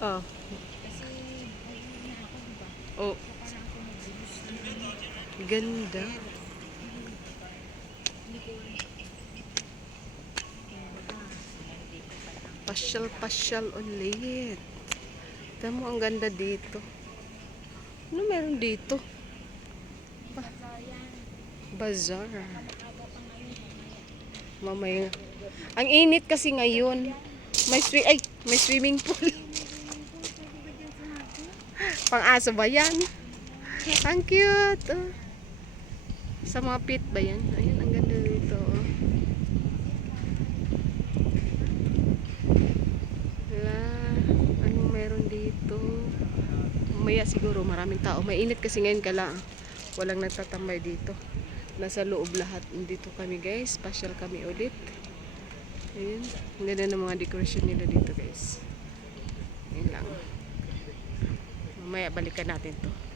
Oh. Kasi ayun na ako, di ba? Oh. So parang ako mag-reduce na. Ganda. Pasyal-pasyal ulit. Tama mo, ang ganda dito. Ano meron dito? Yan. Bazaar. Mamaya. Ang init kasi ngayon. May swi ay, may swimming pool. Pang-aso ba yan? Ang cute. oh. Sa mga pit ba yan? Ayun, ang ganda dito. oh. Wala. Meron dito? Mamaya siguro maraming tao. Mainit kasi ngayon kala. Walang nagtatambay dito. Nasa loob lahat. Dito kami guys. Special kami ulit. Ayun. Ang ganda ng mga decoration nila dito guys. Ayun lang. Mamaya balikan natin to.